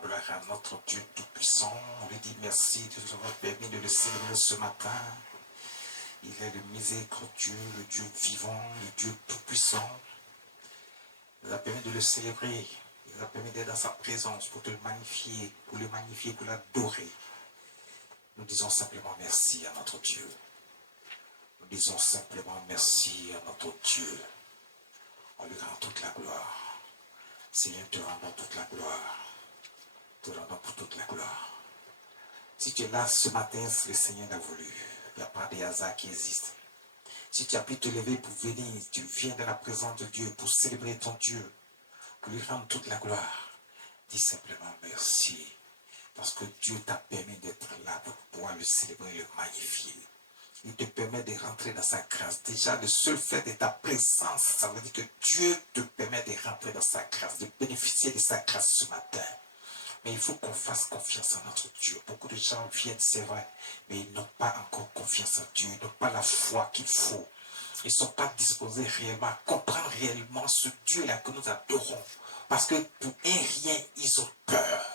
gloire à notre Dieu Tout-Puissant. On lui dit merci de nous avoir permis de le célébrer ce matin. Il est le miséricordieux, le Dieu vivant, le Dieu Tout-Puissant. Il nous a permis de le célébrer. Il nous a permis d'être dans sa présence pour te le magnifier, pour l'adorer. Nous disons simplement merci à notre Dieu. Nous disons simplement merci à notre Dieu. On lui rend toute la gloire. Seigneur, te rendons toute la gloire. Te rendons pour toute la gloire. Si tu es là ce matin, le Seigneur l'a voulu. Il n'y a pas de hasard qui existe. Si tu as pu te lever pour venir, tu viens dans la présence de Dieu pour célébrer ton Dieu, pour lui rendre toute la gloire. Dis simplement merci. Parce que Dieu t'a permis d'être là pour pouvoir le célébrer, le magnifier. Il te permet de rentrer dans sa grâce. Déjà, le seul fait de ta présence, ça veut dire que Dieu te permet de rentrer dans sa grâce, de bénéficier de sa grâce ce matin. Mais il faut qu'on fasse confiance en notre Dieu. Beaucoup de gens viennent, c'est vrai, mais ils n'ont pas encore confiance en Dieu. Ils n'ont pas la foi qu'il faut. Ils ne sont pas disposés réellement à comprendre réellement ce Dieu-là que nous adorons. Parce que pour un rien, ils ont peur.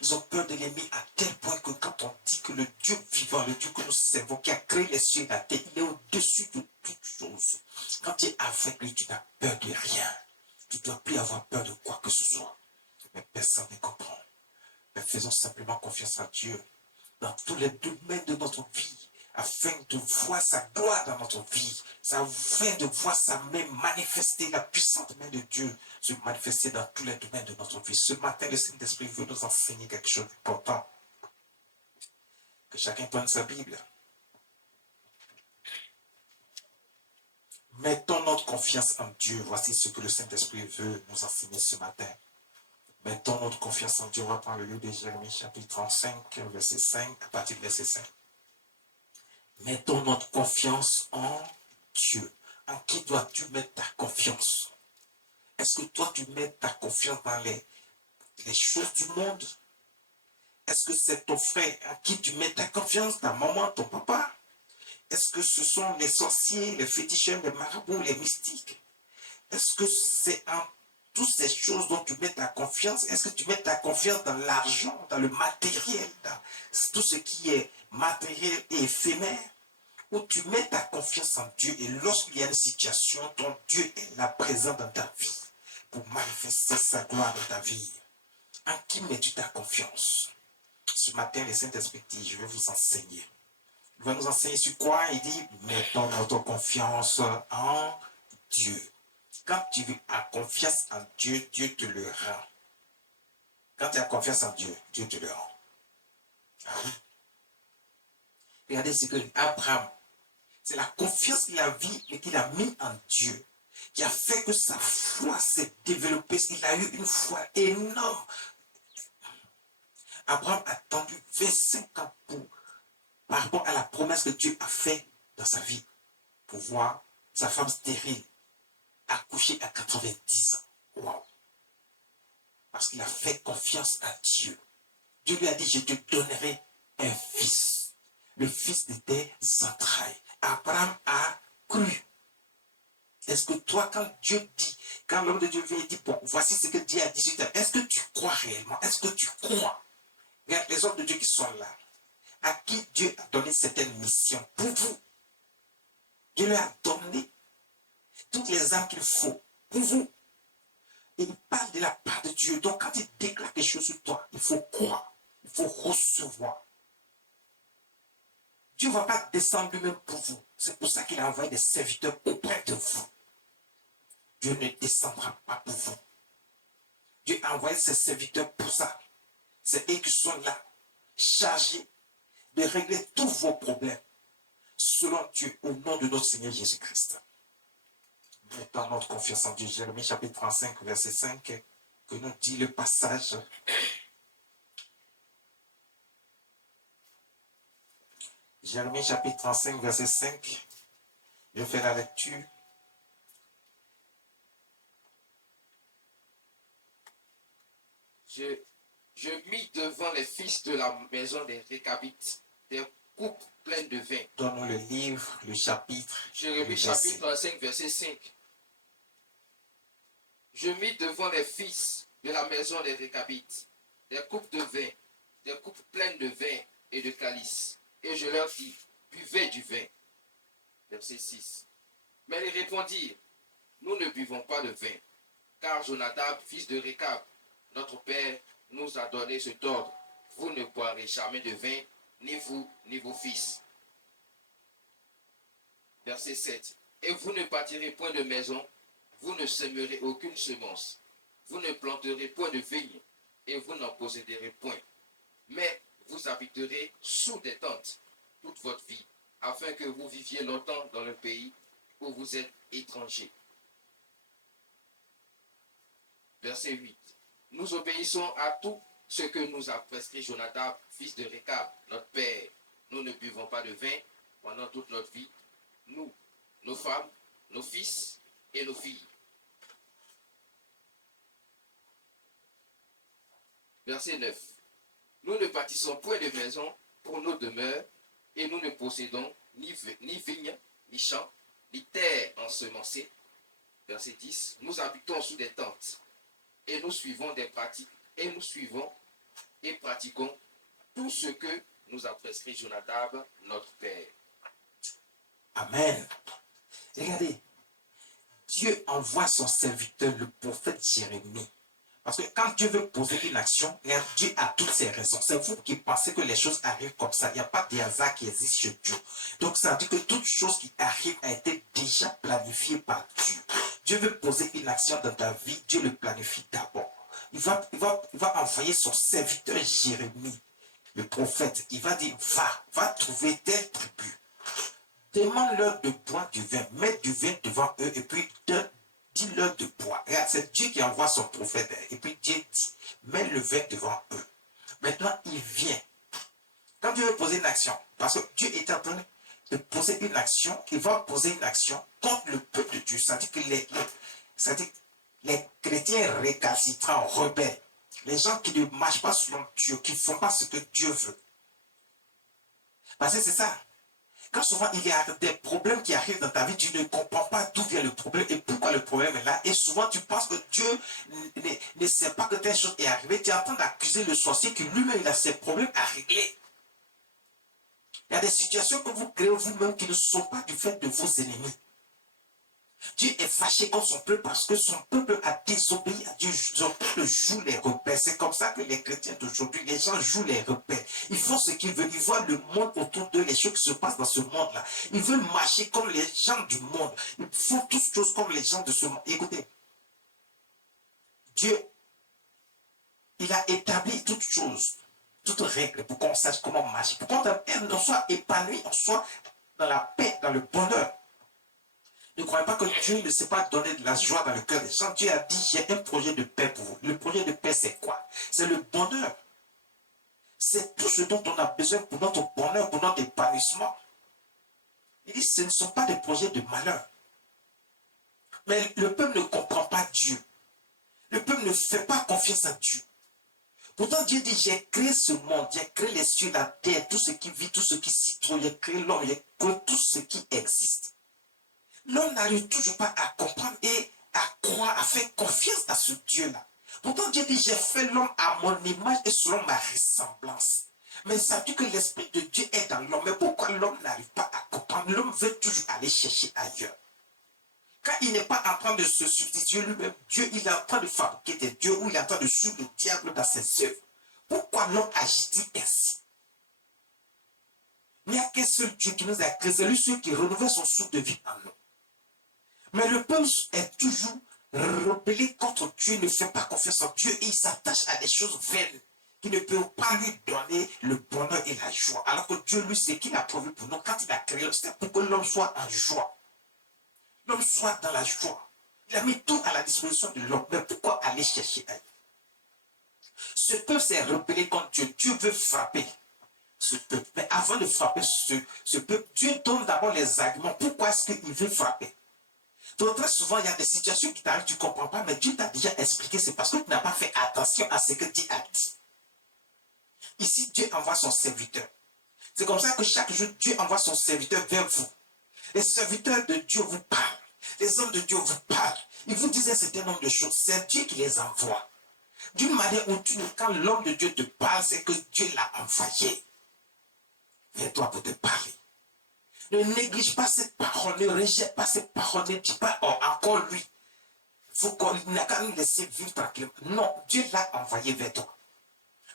Ils ont peur de l'aimer à tel point que quand on dit que le Dieu vivant, le Dieu que nous servons, qui a créé les cieux et la terre, il est au-dessus de toutes choses. Quand tu es avec lui, tu n'as peur de rien. Tu ne dois plus avoir peur de quoi que ce soit. Mais personne ne comprend. Mais faisons simplement confiance à Dieu dans tous les domaines de notre vie, afin de voir sa gloire dans notre vie, afin de voir sa main manifester, la puissante main de Dieu se manifester dans tous les domaines de notre vie. Ce matin, le Saint-Esprit veut nous enseigner quelque chose d'important. Que chacun prenne sa Bible. Mettons notre confiance en Dieu. Voici ce que le Saint-Esprit veut nous enseigner ce matin. Mettons notre confiance en Dieu. On va prendre le livre de Jérémie, chapitre 35, verset 5, à partir du verset 5. Mettons notre confiance en Dieu. En qui dois-tu mettre ta confiance? Est-ce que toi, tu mets ta confiance dans les choses du monde? Est-ce que c'est ton frère en qui tu mets ta confiance, ta maman, ton papa? Est-ce que ce sont les sorciers, les féticheurs, les marabouts, les mystiques? Est-ce que c'est en toutes ces choses dont tu mets ta confiance? Est-ce que tu mets ta confiance dans l'argent, dans le matériel, dans tout ce qui est matériel et éphémère? Ou tu mets ta confiance en Dieu et lorsqu'il y a une situation, ton Dieu est là présent dans ta vie pour manifester sa gloire dans ta vie? En qui mets-tu ta confiance? Ce matin, le Saint-Esprit dit, je vais vous enseigner. Il va nous enseigner sur quoi? Il dit, mettons notre confiance en Dieu. Quand tu as confiance en Dieu, Dieu te le rend. Quand tu as confiance en Dieu, Dieu te le rend. Ah oui. Regardez ce que Abraham, c'est la confiance qu'il a vue et qu'il a mis en Dieu qui a fait que sa foi s'est développée. Il a eu une foi énorme. Abraham a attendu 25 ans par rapport à la promesse que Dieu a faite dans sa vie pour voir sa femme stérile accoucher à 90 ans. Wow. Parce qu'il a fait confiance à Dieu. Dieu lui a dit, je te donnerai un fils. Le fils de tes entrailles. Abraham a cru. Est-ce que toi, quand Dieu dit, quand l'homme de Dieu vient et dit, bon, voici ce que Dieu a dit, est-ce que tu crois réellement? Est-ce que tu crois? Regarde les hommes de Dieu qui sont là, à qui Dieu a donné certaines missions pour vous. Dieu leur a donné toutes les armes qu'il faut pour vous. Et il parle de la part de Dieu. Donc quand il déclare quelque chose sur toi, il faut croire, il faut recevoir. Dieu ne va pas descendre lui-même pour vous. C'est pour ça qu'il a envoyé des serviteurs auprès de vous. Dieu ne descendra pas pour vous. Dieu a envoyé ses serviteurs pour ça. C'est eux qui sont là, chargés de régler tous vos problèmes, selon Dieu, au nom de notre Seigneur Jésus-Christ. Mettons notre confiance en Dieu. Jérémie chapitre 35, verset 5, que nous dit le passage. Jérémie chapitre 35, verset 5. Je fais la lecture. Je mis devant les fils de la maison des Récabites des coupes pleines de vin. Donne-nous le livre, le chapitre. Jérémie chapitre 35, verset 5. Je mis devant les fils de la maison des Récabites des coupes de vin, des coupes pleines de vin et de calices. Et je leur dis, buvez du vin. Verset 6. Mais ils répondirent, nous ne buvons pas de vin, car Jonadab, fils de Récab, notre père, nous a donné cet ordre. Vous ne boirez jamais de vin, ni vous, ni vos fils. Verset 7. Et vous ne bâtirez point de maison, vous ne sèmerez aucune semence, vous ne planterez point de vigne, et vous n'en posséderez point. Mais vous habiterez sous des tentes toute votre vie, afin que vous viviez longtemps dans le pays où vous êtes étrangers. Verset 8. Nous obéissons à tout ce que nous a prescrit Jonadab, fils de Récab, notre père. Nous ne buvons pas de vin pendant toute notre vie, nous, nos femmes, nos fils et nos filles. Verset 9. Nous ne bâtissons point de maison pour nos demeures, et nous ne possédons ni vignes, ni champs, ni terres ensemencées. Verset 10. Nous habitons sous des tentes, et nous suivons des pratiques, et nous suivons et pratiquons tout ce que nous a prescrit Jonadab, notre père. Amen. Regardez, Dieu envoie son serviteur, le prophète Jérémie. Parce que quand Dieu veut poser une action, Dieu a toutes ses raisons. C'est vous qui pensez que les choses arrivent comme ça. Il n'y a pas de hasard qui existe chez Dieu. Donc ça veut dire que toute chose qui arrive a été déjà planifiée par Dieu. Dieu veut poser une action dans ta vie, Dieu le planifie d'abord. Il va envoyer son serviteur Jérémie, le prophète. Il va dire, va trouver telle tribu. Demande-leur de boire du vin, mets du vin devant eux et puis dis-leur de boire. Regarde, c'est Dieu qui envoie son prophète. Et puis Dieu dit, mets le vin devant eux. Maintenant, il vient. Quand Dieu veut poser une action, parce que Dieu est en train de poser une action, il va poser une action contre le peuple de Dieu. C'est-à-dire que les chrétiens récalcitrants, rebelles, les gens qui ne marchent pas selon Dieu, qui ne font pas ce que Dieu veut. Parce que c'est ça. Quand souvent il y a des problèmes qui arrivent dans ta vie, tu ne comprends pas d'où vient le problème et pourquoi le problème est là. Et souvent tu penses que Dieu ne sait pas que telle chose est arrivée. Tu es en train d'accuser le sorcier qui lui-même il a ses problèmes à régler. Il y a des situations que vous créez vous-même qui ne sont pas du fait de vos ennemis. Dieu est fâché contre son peuple parce que son peuple a désobéi à Dieu. Son peuple joue les repères. C'est comme ça que les chrétiens d'aujourd'hui, les gens jouent les repères. Ils font ce qu'ils veulent. Ils voient le monde autour d'eux, les choses qui se passent dans ce monde-là. Ils veulent marcher comme les gens du monde. Ils font toutes choses comme les gens de ce monde. Écoutez, Dieu, il a établi toutes choses, toutes règles pour qu'on sache comment marcher. Pour qu'on soit épanoui, on soit dans la paix, dans le bonheur. Ne croyez pas que Dieu ne sait pas donner de la joie dans le cœur des gens. Dieu a dit, j'ai un projet de paix pour vous. Le projet de paix, c'est quoi? C'est le bonheur. C'est tout ce dont on a besoin pour notre bonheur, pour notre épanouissement. Il dit, ce ne sont pas des projets de malheur. Mais le peuple ne comprend pas Dieu. Le peuple ne fait pas confiance à Dieu. Pourtant, Dieu dit, j'ai créé ce monde, j'ai créé les cieux, la terre, tout ce qui vit, tout ce qui s'y trouve, j'ai créé l'homme, j'ai créé tout ce qui existe. L'homme n'arrive toujours pas à comprendre et à croire, à faire confiance à ce Dieu-là. Pourtant, Dieu dit, j'ai fait l'homme à mon image et selon ma ressemblance. Mais ça dit que l'Esprit de Dieu est dans l'homme. Mais pourquoi l'homme n'arrive pas à comprendre? L'homme veut toujours aller chercher ailleurs. Quand il n'est pas en train de se substituer lui-même, Dieu, il est en train de fabriquer des dieux ou il est en train de suivre le diable dans ses œuvres. Pourquoi l'homme agit ainsi? Il n'y a qu'un seul Dieu qui nous a créé, c'est lui celui qui renouvelle son souffle de vie en nous. Mais le peuple est toujours rebellé contre Dieu, ne fait pas confiance en Dieu et il s'attache à des choses vaines qui ne peuvent pas lui donner le bonheur et la joie. Alors que Dieu, lui, c'est qu'il a prévu pour nous. Quand il a créé l'homme, c'était pour que l'homme soit en joie. L'homme soit dans la joie. Il a mis tout à la disposition de l'homme. Mais pourquoi aller chercher ailleurs? Ce peuple s'est rebellé contre Dieu. Dieu veut frapper ce peuple. Mais avant de frapper ce peuple, Dieu donne d'abord les arguments. Pourquoi est-ce qu'il veut frapper? Donc très souvent, il y a des situations qui t'arrivent, tu ne comprends pas, mais Dieu t'a déjà expliqué, c'est parce que tu n'as pas fait attention à ce que Dieu a dit. Ici, Dieu envoie son serviteur. C'est comme ça que chaque jour, Dieu envoie son serviteur vers vous. Les serviteurs de Dieu vous parlent. Les hommes de Dieu vous parlent. Ils vous disent un certain nombre de choses. C'est Dieu qui les envoie. D'une manière ou d'une autre, quand l'homme de Dieu te parle, c'est que Dieu l'a envoyé vers toi pour te parler. Ne néglige pas cette parole, ne rejette pas cette parole, ne dis pas, oh, encore lui. Il faut qu'on n'a qu'à nous laisser vivre tranquillement. Non, Dieu l'a envoyé vers toi.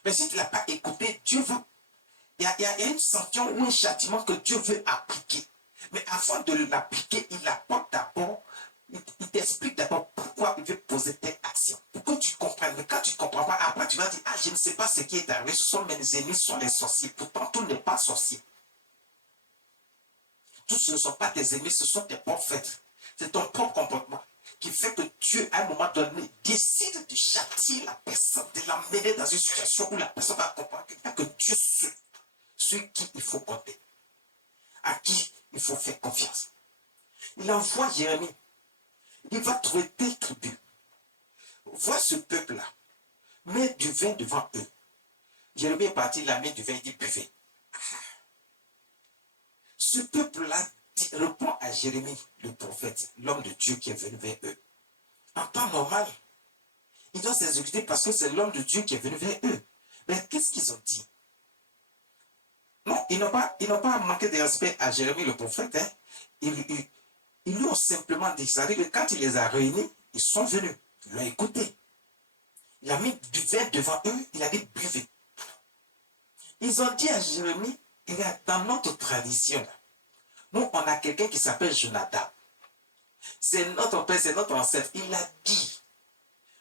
Mais si tu ne l'as pas écouté, Dieu veut. Il y a une sanction ou un châtiment que Dieu veut appliquer. Mais avant de l'appliquer, il apporte d'abord, il t'explique d'abord pourquoi il veut poser telle action. Pour que tu comprennes. Mais quand tu ne comprends pas, après tu vas dire, ah, je ne sais pas ce qui est arrivé, ce sont mes ennemis, ce sont les sorciers. Pourtant, tout n'est pas sorcier. Tous ne sont pas tes ennemis, ce sont tes prophètes. C'est ton propre comportement qui fait que Dieu, à un moment donné, décide de châtier la personne, de l'emmener dans une situation où la personne va comprendre que Dieu seul, sur qui il faut compter, à qui il faut faire confiance. Il envoie Jérémie. Il va trouver telle tribu. Vois ce peuple-là. Mets du vin devant eux. Jérémie est parti, il a mis du vin, il dit buvez. Ce peuple-là répond à Jérémie, le prophète, l'homme de Dieu qui est venu vers eux. En temps normal, ils doivent s'exécuter parce que c'est l'homme de Dieu qui est venu vers eux. Mais qu'est-ce qu'ils ont dit? Non, ils n'ont pas manqué de respect à Jérémie le prophète. Hein. Ils lui ont simplement dit, c'est-à-dire que quand il les a réunis, ils sont venus. Ils l'ont écouté. Il a mis du vin devant eux, il a dit buvez. Ils ont dit à Jérémie, dans notre tradition, nous, on a quelqu'un qui s'appelle Jonadab. C'est notre père, c'est notre ancêtre. Il a dit,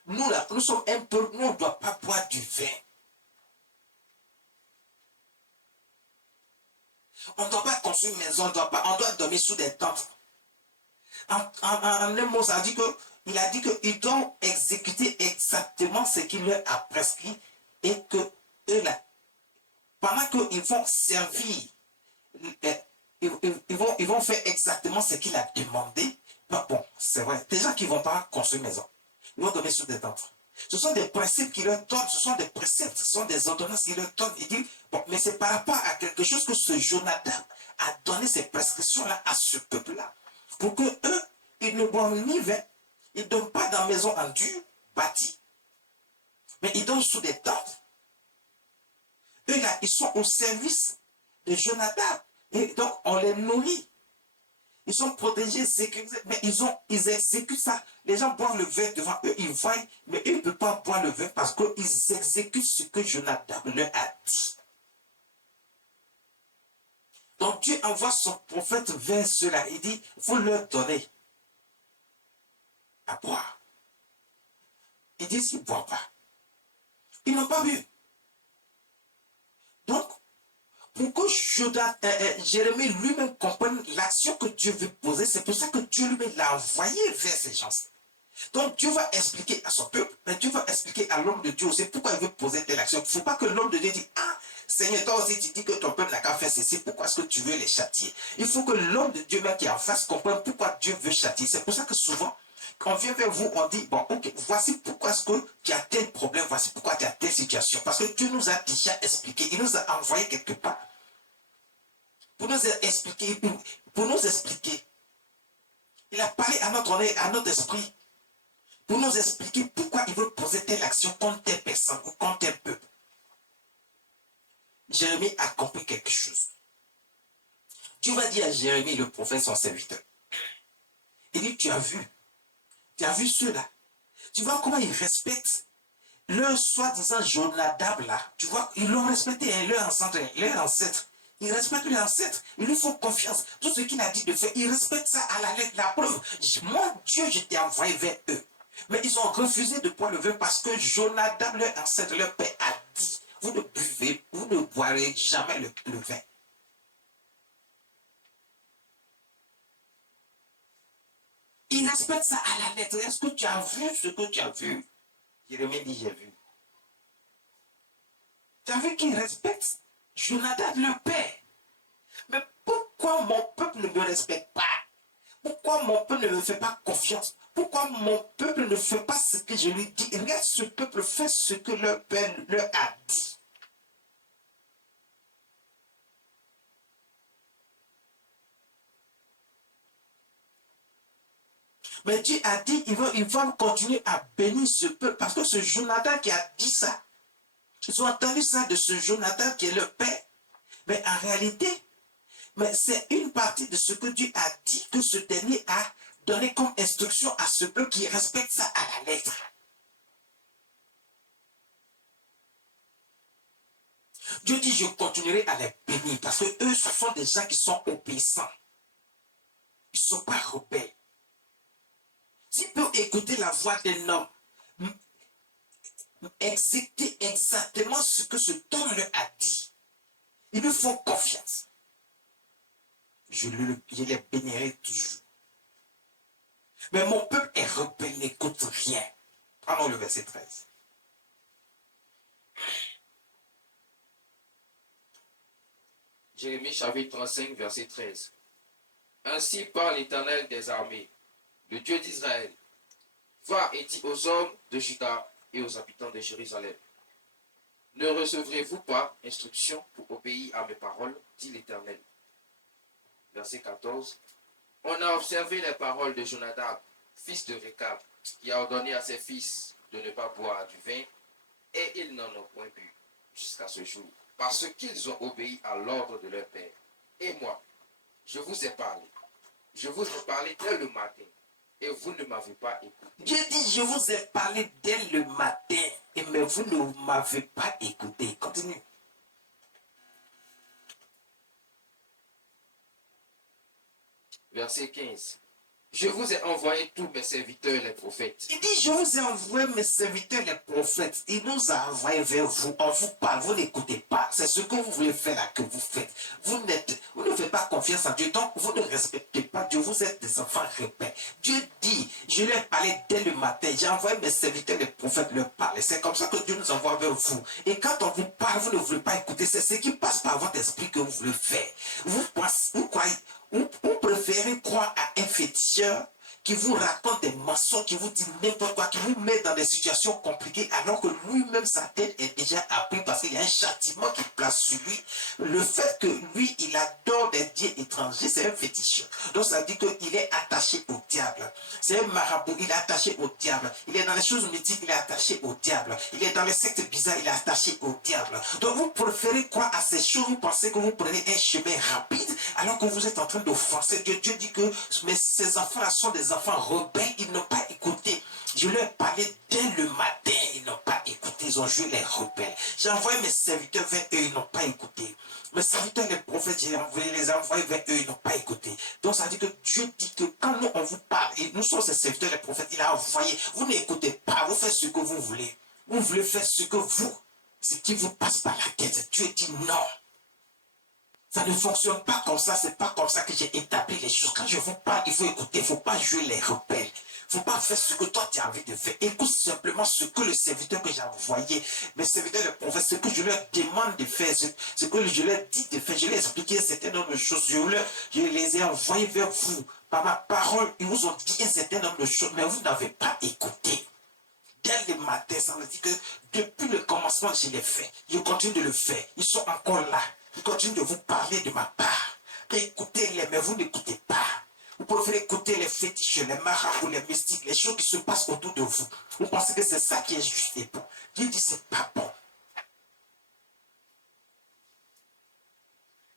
nous là, nous sommes un peu, nous on ne doit pas boire du vin. On ne doit pas construire une maison, on doit dormir sous des tentes. En un mot, ça dit que, il a dit qu'ils doivent exécuter exactement ce qu'il leur a prescrit et que eux là, pendant qu'ils vont servir, ils vont faire exactement ce qu'il a demandé. Bon, c'est vrai, des gens qui ne vont pas construire une maison, ils vont dormir sous des tentes. Ce sont des principes qui leur donnent, ce sont des préceptes, ce sont des ordonnances qui leur donnent. Il dit, bon, mais c'est par rapport à quelque chose que ce Jonadab a donné ces prescriptions-là à ce peuple-là. Pour que eux, ils ne boivent ni vin, ils ne dorment pas dans la maison en dur, bâtie, mais ils dorment sous des tentes. Eux là, ils sont au service de Jonadab. Et donc, on les nourrit. Ils sont protégés, sécurisés, mais ils exécutent ça. Les gens boivent le vin devant eux, ils voient, mais eux ne peuvent pas boire le vin parce qu'ils exécutent ce que Jonadab leur a dit. Donc Dieu envoie son prophète vers ceux-là. Il dit, il faut leur donner à boire. Ils disent qu'ils ne boivent pas. Ils n'ont pas bu. Donc, pour que Jérémie lui-même comprenne l'action que Dieu veut poser, c'est pour ça que Dieu lui-même l'a envoyé vers ces gens. Donc Dieu va expliquer à son peuple, mais Dieu va expliquer à l'homme de Dieu aussi pourquoi il veut poser telle action. Il ne faut pas que l'homme de Dieu dise, ah, Seigneur, toi aussi tu dis que ton peuple n'a qu'à faire ceci, pourquoi est-ce que tu veux les châtier? Il faut que l'homme de Dieu même qui est en face comprenne pourquoi Dieu veut châtier. C'est pour ça que souvent, quand on vient vers vous, on dit, bon, ok, voici pourquoi est-ce que tu as tel problème, voici pourquoi tu as telle situation. Parce que Dieu nous a déjà expliqué, il nous a envoyé quelque part pour nous expliquer, Il a parlé à notre oreille, à notre esprit, pour nous expliquer pourquoi il veut poser telle action contre telle personne ou contre tel peuple. Jérémie a compris quelque chose. Dieu va dire à Jérémie, le prophète, son serviteur. Il dit, tu as vu ceux-là. Tu vois comment ils respectent leur soi-disant Jonadab là. Tu vois, ils l'ont respecté, hein, leur ancêtre. Ils respectent leur ancêtre. Ils lui font confiance. Tout ce qu'il a dit de faire, ils respectent ça à la lettre. La preuve, mon Dieu, je t'ai envoyé vers eux. Mais ils ont refusé de boire le vin parce que Jonadab, leur ancêtre, leur père, a dit, vous ne buvez, vous ne boirez jamais le vin. Ils respectent ça à la lettre. Est-ce que tu as vu ce que tu as vu? Jérémie dit, j'ai vu. Tu as vu qu'ils respectent Jonadab, leur père. Mais pourquoi mon peuple ne me respecte pas? Pourquoi mon peuple ne me fait pas confiance? Pourquoi mon peuple ne fait pas ce que je lui dis? Regarde, ce peuple fait ce que leur père leur a dit. Mais Dieu a dit, il va continuer à bénir ce peuple parce que ce Jonathan qui a dit ça, ils ont entendu ça de ce Jonathan qui est le père. Mais en réalité, mais c'est une partie de ce que Dieu a dit que ce dernier a donné comme instruction à ce peuple qui respecte ça à la lettre. Dieu dit, je continuerai à les bénir parce que eux, ce sont des gens qui sont obéissants. Ils ne sont pas rebelles. S'ils peuvent écouter la voix d'un homme, exécuter exactement ce que ce homme leur a dit, ils lui font confiance. Je les bénirai toujours. Mais mon peuple est rebelle, n'écoute rien. Prenons le verset 13. Jérémie chapitre 35, verset 13. Ainsi parle l'Éternel des armées, le Dieu d'Israël. Va et dis aux hommes de Juda et aux habitants de Jérusalem. Ne recevrez-vous pas instruction pour obéir à mes paroles, dit l'Éternel. Verset 14. On a observé les paroles de Jonadab, fils de Récab, qui a ordonné à ses fils de ne pas boire du vin, et ils n'en ont point bu jusqu'à ce jour, parce qu'ils ont obéi à l'ordre de leur père. Et moi, je vous ai parlé. Je vous ai parlé dès le matin, et vous ne m'avez pas écouté. Dieu dit, je vous ai parlé dès le matin, mais vous ne m'avez pas écouté. Continue. Verset 15. Je vous ai envoyé tous mes serviteurs, les prophètes. Il dit, je vous ai envoyé mes serviteurs, les prophètes. Il nous a envoyés vers vous. On vous parle, vous n'écoutez pas. C'est ce que vous voulez faire là que vous faites. Vous ne faites pas confiance en Dieu. Donc, vous ne respectez pas Dieu. Vous êtes des enfants rebelles. Dieu dit, je leur ai parlé dès le matin. J'ai envoyé mes serviteurs, les prophètes, leur parler. C'est comme ça que Dieu nous envoie vers vous. Et quand on vous parle, vous ne voulez pas écouter. C'est ce qui passe par votre esprit que vous voulez faire. Vous croyez, vous préférez croire à un féticheur qui vous raconte des mensonges, qui vous dit n'importe quoi, qui vous met dans des situations compliquées, alors que lui-même, sa tête est déjà apprise parce qu'il y a un châtiment qui place sur lui. Le fait que lui, il adore des dieux étrangers, c'est un féticheur. Donc ça dit qu'il est attaché au diable. C'est un marabout, il est attaché au diable. Il est dans les choses mythiques, il est attaché au diable. Il est dans les sectes bizarres, il est attaché au diable. Donc vous préférez croire à ces choses, vous pensez que vous prenez un chemin rapide, alors que vous êtes en train d'offenser Dieu. Dieu dit que mais ces enfants-là sont des enfants rebelles, ils n'ont pas écouté. Je leur ai parlé dès le matin, ils n'ont pas écouté, ils ont joué les rebelles. J'ai envoyé mes serviteurs vers eux, ils n'ont pas écouté. Mes serviteurs, les prophètes, j'ai envoyé les envoyés vers eux, ils n'ont pas écouté. Donc ça dit que Dieu dit que quand nous, on vous parle, et nous sommes ces serviteurs, les prophètes, il a envoyé, vous n'écoutez pas, vous faites ce que vous voulez. Vous voulez faire ce que vous, ce qui vous passe par la tête. Dieu dit non. Ça ne fonctionne pas comme ça, c'est pas comme ça que j'ai établi les choses. Quand je vous parle, il faut écouter, il ne faut pas jouer les rebelles. Il ne faut pas faire ce que toi tu as envie de faire. Écoute simplement ce que le serviteur que j'ai envoyé, mes serviteurs de prophète, ce que je leur demande de faire, ce que je leur dis de faire, je leur ai expliqué un certain nombre de choses, je les ai envoyés vers vous. Par ma parole, ils vous ont dit un certain nombre de choses, mais vous n'avez pas écouté. Dès le matin, ça me dit que depuis le commencement, je l'ai fait. Je continue de le faire. Ils sont encore là. Ils continuent de vous parler de ma part. Écoutez-les, mais vous n'écoutez pas. Vous préférez écouter les fétiches, les marabouts, les mystiques, les choses qui se passent autour de vous. Vous pensez que c'est ça qui est juste et bon. Dieu dit c'est pas bon.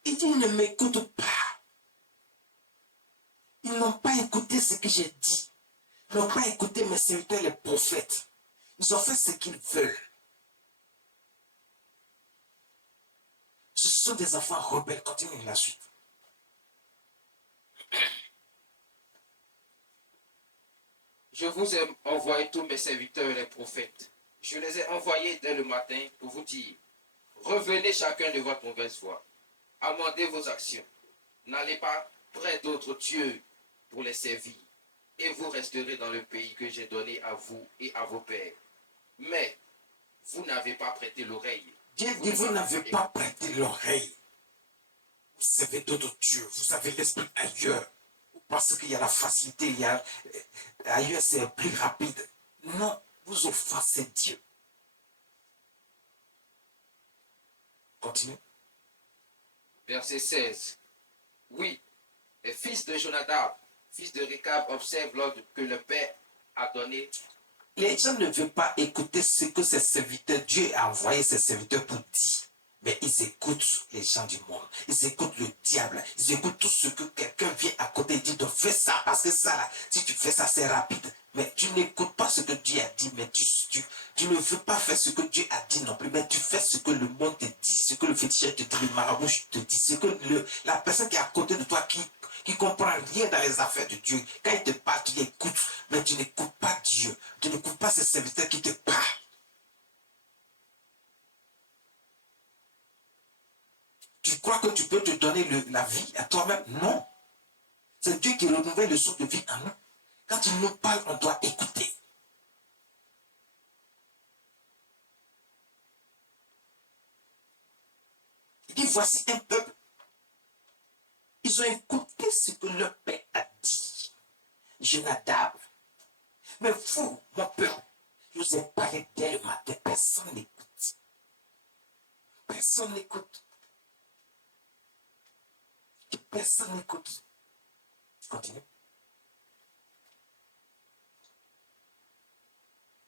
Il dit ils ne m'écoutent pas. Ils n'ont pas écouté ce que j'ai dit. Ils n'ont pas écouté mes serviteurs, les prophètes. Ils ont fait ce qu'ils veulent. Ce sont des enfants rebelles. Continuez la suite. Je vous ai envoyé tous mes serviteurs, les prophètes. Je les ai envoyés dès le matin pour vous dire, revenez chacun de votre mauvaise voie. Amendez vos actions. N'allez pas près d'autres dieux pour les servir. Et vous resterez dans le pays que j'ai donné à vous et à vos pères. Mais vous n'avez pas prêté l'oreille. Dieu dit, vous n'avez pas prêté l'oreille. Vous savez d'autres dieux, vous avez l'esprit ailleurs. Vous pensez qu'il y a la facilité, ailleurs c'est plus rapide. Non, vous offensez Dieu. Continue. Verset 16. Oui, les fils de Jonadab, fils de Récab, observe l'ordre que le Père a donné. Les gens ne veulent pas écouter ce que ses serviteurs, Dieu a envoyé ses serviteurs pour dire. Mais ils écoutent les gens du monde. Ils écoutent le diable. Ils écoutent tout ce que quelqu'un vient à côté et dit de faire ça. Parce que ça, là, si tu fais ça, c'est rapide. Mais tu n'écoutes pas ce que Dieu a dit. Mais tu ne veux pas faire ce que Dieu a dit non plus. Mais tu fais ce que le monde te dit. Ce que le féticheur te dit, le marabout te dit. Ce que la personne qui est à côté de toi, qui comprend rien dans les affaires de Dieu. Quand il te parle, tu l'écoutes. Mais tu n'écoutes pas Dieu. Tu n'écoutes pas ces serviteurs qui te parlent. Tu crois que tu peux te donner la vie à toi-même? Non. C'est Dieu qui renouvelle le souffle de vie en nous. Quand il nous parle, on doit écouter. Il dit, voici un peuple. Ils ont écouté ce que leur père a dit. Jonadab. Mais vous, mon peuple, je vous ai parlé dès le matin. Personne n'écoute. Personne n'écoute. Personne n'écoute. Continue.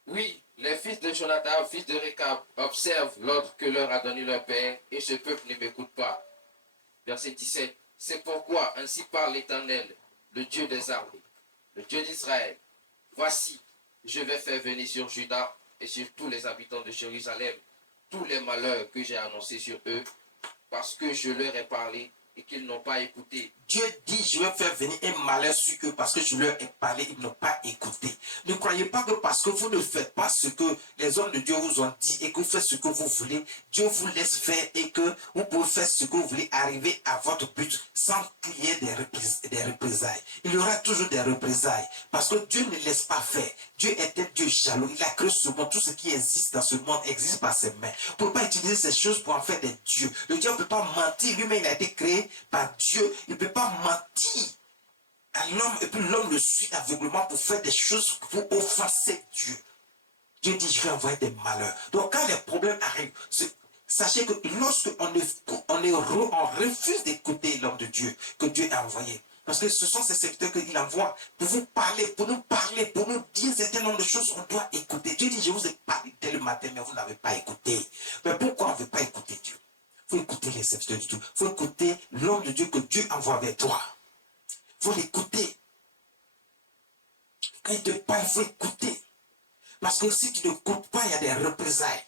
Oui, les fils de Jonadab, fils de Récab, observent l'ordre que leur a donné leur père, et ce peuple ne m'écoute pas. Verset 17. C'est pourquoi ainsi parle l'Éternel, le Dieu des armées, le Dieu d'Israël. Voici, je vais faire venir sur Juda et sur tous les habitants de Jérusalem tous les malheurs que j'ai annoncés sur eux, parce que je leur ai parlé et qu'ils n'ont pas écouté. Dieu dit, je vais faire venir un malheur sur eux parce que je leur ai parlé, ils n'ont pas écouté. Ne croyez pas que parce que vous ne faites pas ce que les hommes de Dieu vous ont dit et que vous faites ce que vous voulez, Dieu vous laisse faire et que vous pouvez faire ce que vous voulez, arriver à votre but sans qu'il y ait des représailles. Il y aura toujours des représailles parce que Dieu ne laisse pas faire. Dieu est un Dieu jaloux. Il a créé ce monde. Tout ce qui existe dans ce monde existe par ses mains. Pour ne pas utiliser ces choses pour en faire des dieux. Le Dieu ne peut pas mentir. Lui-même, il a été créé par Dieu. Il ne peut pas mentir à l'homme et puis l'homme le suit aveuglement pour faire des choses pour offenser Dieu. Dieu dit, je vais envoyer des malheurs. Donc quand les problèmes arrivent, sachez que lorsqu'on on refuse d'écouter l'homme de Dieu que Dieu a envoyé, parce que ce sont ces secteurs qu'il envoie pour vous parler, pour nous dire un certain nombre de choses, on doit écouter. Dieu dit, je vous ai parlé dès le matin, mais vous n'avez pas écouté. Mais pourquoi on ne veut pas écouter Dieu? Il faut écouter les serviteurs du tout. Il faut écouter l'homme de Dieu que Dieu envoie vers toi. Il faut l'écouter. Quand il te parle, il faut écouter. Parce que si tu n'écoutes pas, il y a des représailles.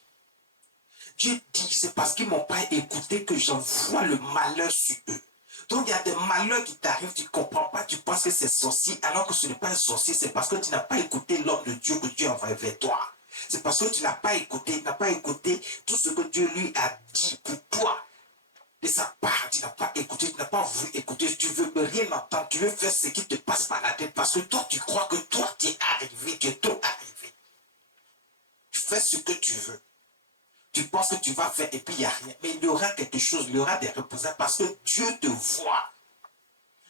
Dieu dit, c'est parce qu'ils ne m'ont pas écouté que j'envoie le malheur sur eux. Donc il y a des malheurs qui t'arrivent, tu ne comprends pas, tu penses que c'est sorcier, alors que ce n'est pas un sorcier, c'est parce que tu n'as pas écouté l'homme de Dieu que Dieu a envoyé vers toi. C'est parce que tu n'as pas écouté, tout ce que Dieu lui a dit pour toi. De sa part, tu n'as pas écouté, tu n'as pas voulu écouter, tu ne veux rien entendre, tu veux faire ce qui te passe par la tête parce que toi, tu crois que toi, tu es arrivé, tu es trop arrivé. Tu fais ce que tu veux. Tu penses que tu vas faire et puis il n'y a rien. Mais il y aura quelque chose, il y aura des représentants parce que Dieu te voit.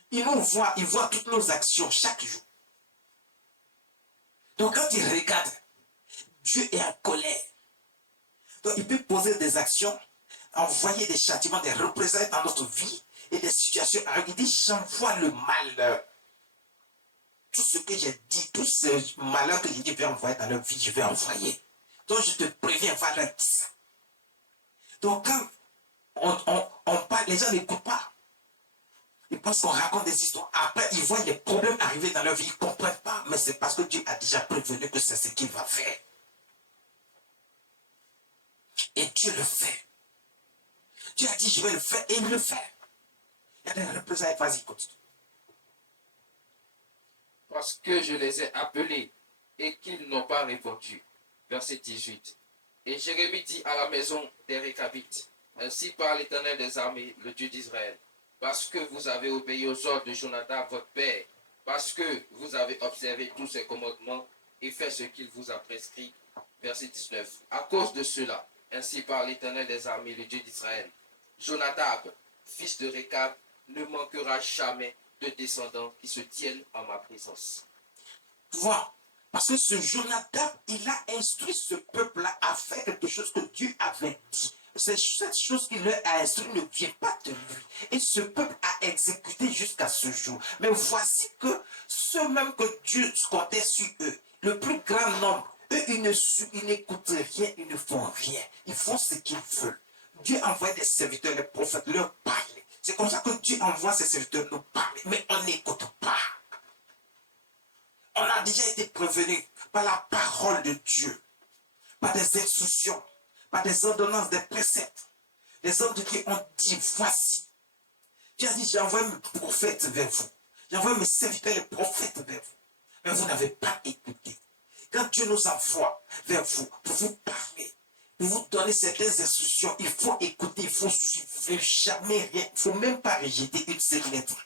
Il nous voit, il voit toutes nos actions chaque jour. Donc quand il regarde, Dieu est en colère. Donc il peut poser des actions, envoyer des châtiments, des représailles dans notre vie et des situations. Alors il dit, j'envoie le malheur. Tout ce que j'ai dit, tout ce malheur que j'ai dit, je vais envoyer dans leur vie, je vais envoyer. Donc je te préviens, va leur dire ça. Donc quand on parle, les gens n'écoutent pas. Ils pensent qu'on raconte des histoires. Après, ils voient les problèmes arriver dans leur vie, ils ne comprennent pas. Mais c'est parce que Dieu a déjà prévenu que c'est ce qu'il va faire. Et Dieu le fait. Dieu a dit, je vais le faire, et il le fait. Il y a des représailles, vas-y, continue. Parce que je les ai appelés et qu'ils n'ont pas répondu. Verset 18. Et Jérémie dit à la maison des Récabites, ainsi parle l'Éternel des armées, le Dieu d'Israël, parce que vous avez obéi aux ordres de Jonadab, votre père, parce que vous avez observé tous ses commandements et fait ce qu'il vous a prescrit. Verset 19. À cause de cela, ainsi parle l'Éternel des armées, le Dieu d'Israël, Jonadab, fils de Récab, ne manquera jamais de descendants qui se tiennent en ma présence. Voilà. Parce que ce Jonadab, il a instruit ce peuple-là à faire quelque chose que Dieu avait dit. cette chose qu'il leur a instruit ne vient pas de lui. Et ce peuple a exécuté jusqu'à ce jour. Mais voici que ceux même que Dieu comptait sur eux, le plus grand nombre, eux, ils n'écoutent rien, ils ne font rien. Ils font ce qu'ils veulent. Dieu envoie des serviteurs, les prophètes, leur parler. C'est comme ça que Dieu envoie ses serviteurs nous parler. Mais on n'écoute pas. On a déjà été prévenu par la parole de Dieu, par des instructions, par des ordonnances, des préceptes. Les hommes de Dieu ont dit, voici. Dieu a dit, j'envoie mes prophètes vers vous. J'envoie mes serviteurs, les prophètes vers vous. Mais vous n'avez pas écouté. Quand Dieu nous envoie vers vous pour vous parler, pour vous donner certaines instructions, il faut écouter, il faut suivre, il ne faut jamais rien, il ne faut même pas rejeter une seule lettre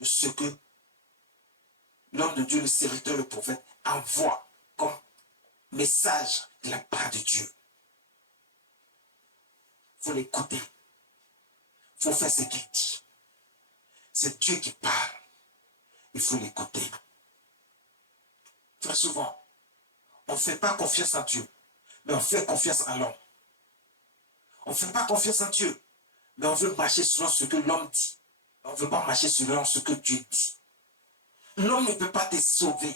de ce que l'homme de Dieu, le serviteur, le prophète, envoie comme message de la part de Dieu. Il faut l'écouter. Il faut faire ce qu'il dit. C'est Dieu qui parle. Il faut l'écouter. Très souvent, on ne fait pas confiance en Dieu, mais on fait confiance en l'homme. On ne fait pas confiance en Dieu, mais on veut marcher selon ce que l'homme dit. On ne veut pas marcher selon ce que Dieu dit. L'homme ne peut pas te sauver.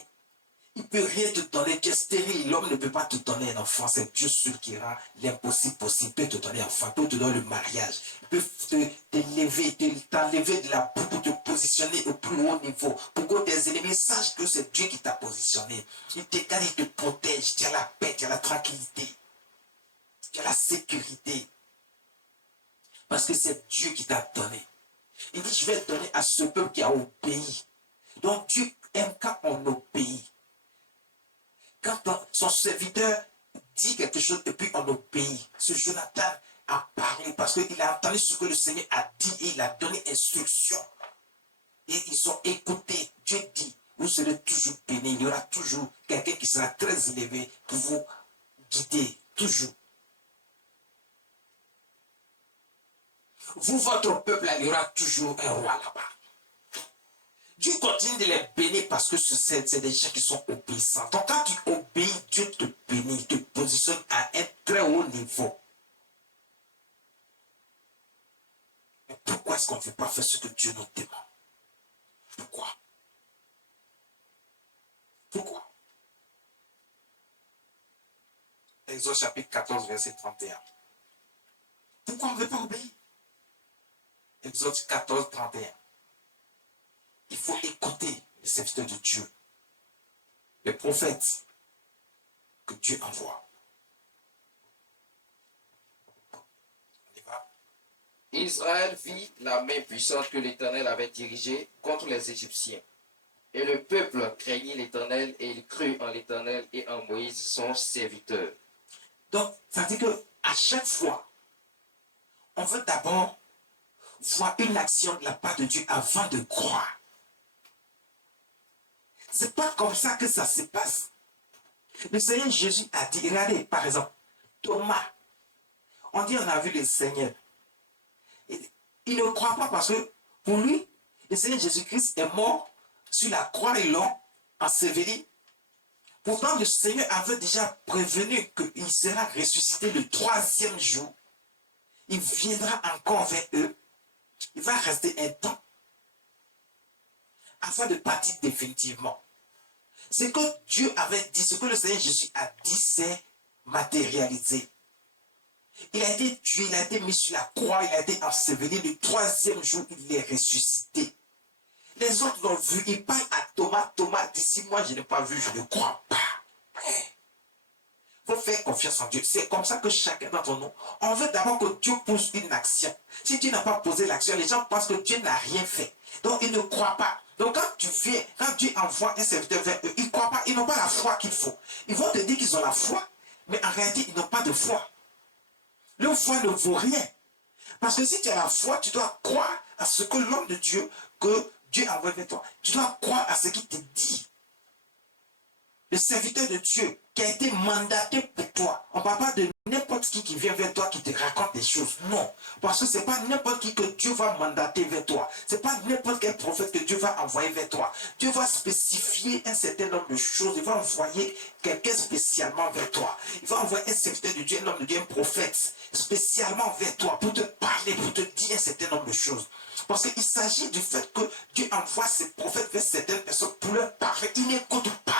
Il ne peut rien te donner. Tu es stérile. L'homme ne peut pas te donner un enfant. C'est Dieu seul qui rend l'impossible possible. Il peut te donner un enfant. Il peut te donner le mariage. Il peut t'enlever de la boue pour te positionner au plus haut niveau. Pour que tes ennemis sachent que c'est Dieu qui t'a positionné. Il te garde, il te protège. Tu as la paix, tu as la tranquillité. Tu as la sécurité. Parce que c'est Dieu qui t'a donné. Il dit, je vais donner à ce peuple qui a obéi. Donc Dieu aime quand on obéit. Quand son serviteur dit quelque chose et puis on obéit. Ce Jonathan a parlé parce qu'il a entendu ce que le Seigneur a dit et il a donné instruction. Et ils ont écouté. Dieu dit, vous serez toujours bénis. Il y aura toujours quelqu'un qui sera très élevé pour vous guider. Toujours. Vous, votre peuple, il y aura toujours un roi là-bas. Dieu continue de les bénir parce que c'est des gens qui sont obéissants. Donc quand tu obéis, Dieu te bénit, te positionne à un très haut niveau. Mais pourquoi est-ce qu'on ne veut pas faire ce que Dieu nous demande? Pourquoi? Pourquoi? Exode chapitre 14, verset 31. Pourquoi on ne veut pas obéir? Exode 14, 31. Il faut écouter les serviteurs de Dieu, les prophètes que Dieu envoie. On y va. Israël vit la main puissante que l'Éternel avait dirigée contre les Égyptiens. Et le peuple craignit l'Éternel et il crut en l'Éternel et en Moïse son serviteur. Donc, ça veut dire qu'à chaque fois, on veut d'abord voir une action de la part de Dieu avant de croire. C'est pas comme ça que ça se passe. Le Seigneur Jésus a dit, regardez, par exemple, Thomas, on dit on a vu le Seigneur. Il ne croit pas parce que pour lui, le Seigneur Jésus-Christ est mort sur la croix et l'ont enseveli. Pourtant, le Seigneur avait déjà prévenu qu'il sera ressuscité le 3e jour. Il viendra encore vers eux. Il va rester un temps afin de partir définitivement. Ce que Dieu avait dit, ce que le Seigneur Jésus a dit, c'est matérialisé. Il a été tué, il a été mis sur la croix, il a été enseveli. Le 3e jour, il est ressuscité. Les autres l'ont vu, ils parlent à Thomas. Thomas dit, si moi je n'ai pas vu, je ne crois pas. Il faut faire confiance en Dieu. C'est comme ça que chacun d'entre nous, on veut d'abord que Dieu pose une action. Si Dieu n'a pas posé l'action, les gens pensent que Dieu n'a rien fait. Donc ils ne croient pas. Donc quand Dieu envoie un serviteur vers eux, ils ne croient pas, ils n'ont pas la foi qu'il faut. Ils vont te dire qu'ils ont la foi, mais en réalité, ils n'ont pas de foi. Leur foi ne vaut rien. Parce que si tu as la foi, tu dois croire à ce que l'homme de Dieu, que Dieu envoie vers toi. Tu dois croire à ce qu'il te dit. le serviteur de Dieu qui a été mandaté pour toi. On ne parle pas de n'importe qui vient vers toi, qui te raconte des choses. Non. Parce que ce n'est pas n'importe qui que Dieu va mandater vers toi. Ce n'est pas n'importe quel prophète que Dieu va envoyer vers toi. Dieu va spécifier un certain nombre de choses. Il va envoyer quelqu'un spécialement vers toi. Il va envoyer un serviteur de Dieu, un homme de Dieu, un prophète, spécialement vers toi, pour te parler, pour te dire un certain nombre de choses. Parce qu'il s'agit du fait que Dieu envoie ses prophètes vers certaines personnes pour leur parler. Ils n'écoutent pas.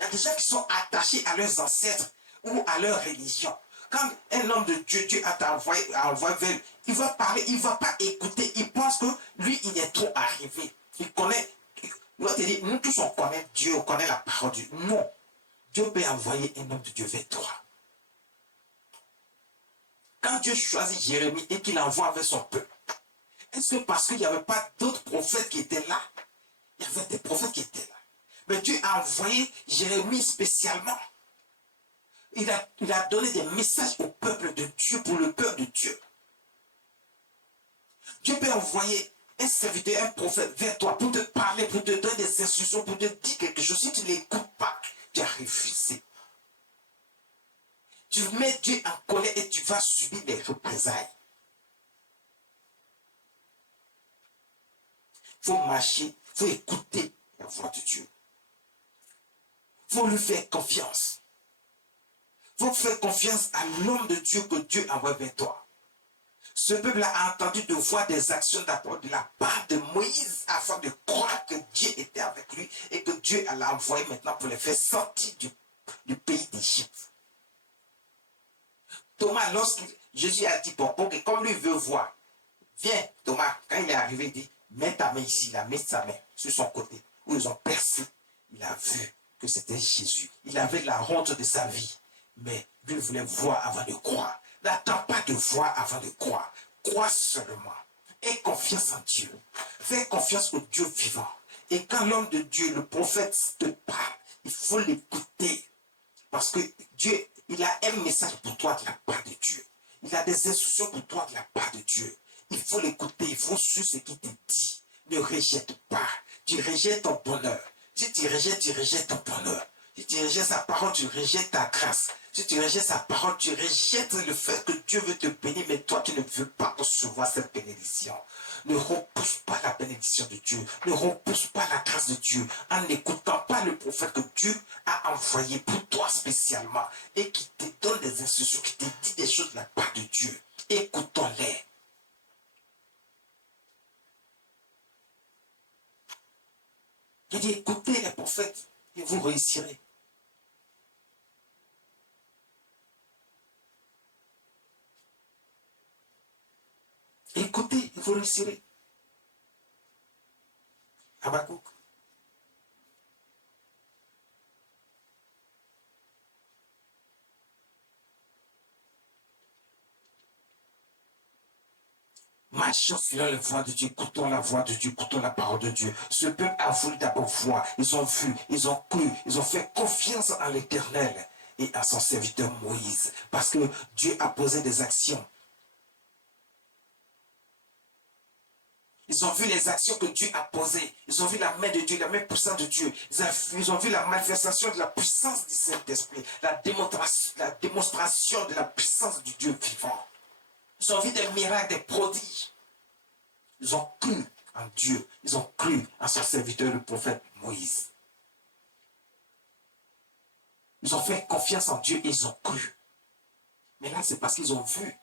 Il y a des gens qui sont attachés à leurs ancêtres ou à leur religion. Quand un homme de Dieu, Dieu a envoyé vers lui, il va parler, il ne va pas écouter. Il pense que lui, il est trop arrivé. Il connaît, il va te dire, nous tous on connaît Dieu, on connaît la parole de Dieu. Non. Dieu peut envoyer un homme de Dieu vers toi. Quand Dieu choisit Jérémie et qu'il l'envoie vers son peuple, est-ce que parce qu'il n'y avait pas d'autres prophètes qui étaient là? Il y avait des prophètes qui étaient là. Mais Dieu a envoyé Jérémie spécialement. Il a donné des messages au peuple de Dieu, pour le peuple de Dieu. Dieu peut envoyer un serviteur, un prophète vers toi pour te parler, pour te donner des instructions, pour te dire quelque chose. Si tu ne l'écoutes pas, tu as refusé. Tu mets Dieu en colère et tu vas subir des représailles. Il faut marcher, il faut écouter la voix de Dieu. Il faut lui faire confiance. Il faut faire confiance à l'homme de Dieu que Dieu envoie vers toi. Ce peuple a entendu de voir des actions de la part de Moïse afin de croire que Dieu était avec lui et que Dieu l'a envoyé maintenant pour les faire sortir du pays d'Égypte. Thomas, lorsque Jésus a dit, bon, ok, comme lui veut voir, viens, Thomas, quand il est arrivé, il dit, mets ta main ici, il a mis sa main sur son côté, où ils ont percé. Il a vu que c'était Jésus. Il avait la honte de sa vie, mais lui voulait voir avant de croire. N'attends pas de voir avant de croire. Crois seulement. Aie confiance en Dieu. Fais confiance au Dieu vivant. Et quand l'homme de Dieu, le prophète, te parle, il faut l'écouter. Parce que Dieu, il a un message pour toi de la part de Dieu. Il a des instructions pour toi de la part de Dieu. Il faut l'écouter, il faut suivre ce qu'il te dit. Ne rejette pas. Tu rejettes ton bonheur. Si tu rejettes ton bonheur. Si tu rejettes sa parole, tu rejettes ta grâce. Si tu rejettes sa parole, tu rejettes le fait que Dieu veut te bénir, mais toi, tu ne veux pas recevoir cette bénédiction. Ne repousse pas la bénédiction de Dieu. Ne repousse pas la grâce de Dieu en n'écoutant pas le prophète que Dieu a envoyé pour toi spécialement et qui te donne des instructions, qui te dit des choses de la part de Dieu. Écoutons-les. Il dit, écoutez les prophètes et vous réussirez. Écoutez et vous réussirez. Habakkuk. Marchons sur la voix de Dieu, écoutons la voix de Dieu, écoutons la parole de Dieu. Ce peuple a voulu d'abord voir, ils ont vu, ils ont cru, ils ont fait confiance en l'Éternel et à son serviteur Moïse. Parce que Dieu a posé des actions. Ils ont vu les actions que Dieu a posées. Ils ont vu la main de Dieu, la main puissante de Dieu. Ils ont vu la manifestation de la puissance du Saint-Esprit, la démonstration de la puissance du Dieu vivant. Ils ont vu des miracles, des prodiges. Ils ont cru en Dieu. Ils ont cru en son serviteur, le prophète Moïse. Ils ont fait confiance en Dieu et ils ont cru. Mais là, c'est parce qu'ils ont vu.